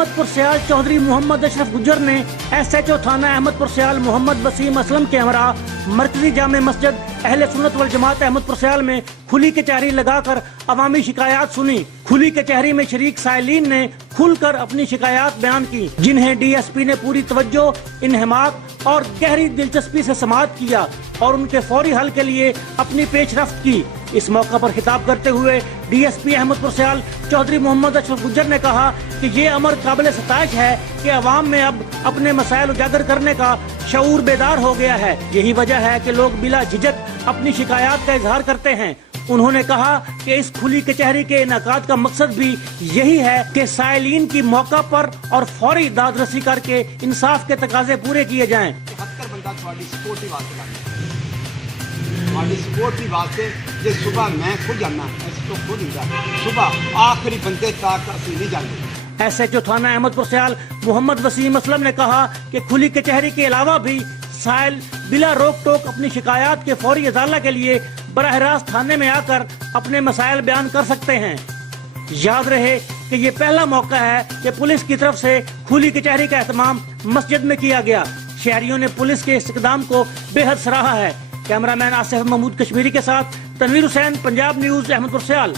अहमदपुर सियाल चौधरी मोहम्मद अशरफ गुज्जर ने SHO थाना अहमदपुर सियाल मोहम्मद वसीम असलम के हमरा मरकजी जामे मस्जिद अहले सुन्नत वल जमात अहमदपुर सियाल में खुली कचहरी लगाकर अवामी शिकायत सुनी। खुली कचहरी में शरीक साइलीन ने खुलकर अपनी शिकायत बयान की, जिन्हें DSP ने पूरी तवज्जो, इन्हमाक और गहरी दिलचस्पी से समाअत किया और उनके फौरी हल के लिए अपनी पेशरफ्त की। इस मौका पर खिताब करते हुए DSP अहमदपुर सियाल चौधरी मोहम्मद अशरफ गुज्जर ने कहा कि ये अमर काबिल सताइश है कि अवाम में अब अपने मसाइल उजागर करने का शऊर बेदार हो गया है। यही वजह है कि लोग बिला झिझक अपनी शिकायत का इजहार करते हैं। उन्होंने कहा कि इस खुली कचहरी के इनेकाद का मकसद भी यही है कि साइलीन की मौका पर और फौरी दादरसी करके इंसाफ के तकाजे पूरे किए जाएं। जे सुबह मैं खुद जाना तो खुद सुबह आखिरी बंदे तक असं नहीं जाते। SHO थाना अहमदपुर सियाल मोहम्मद वसीम असलम ने कहा कि खुली कचहरी के अलावा भी साइल बिला रोक टोक अपनी शिकायत के फौरी इजाला के लिए बराह रास्त थाने में आकर अपने मसाइल बयान कर सकते हैं। याद रहे कि ये पहला मौका है कि पुलिस की तरफ से खुली कचहरी का एहतमाम मस्जिद में किया गया। शहरियों ने पुलिस के इस इक़दाम को बेहद सराहा है। कैमरामैन आसिफ महमूद कश्मीरी के साथ तनवीर हुसैन, पंजाब न्यूज़, अहमदपुर सियाल।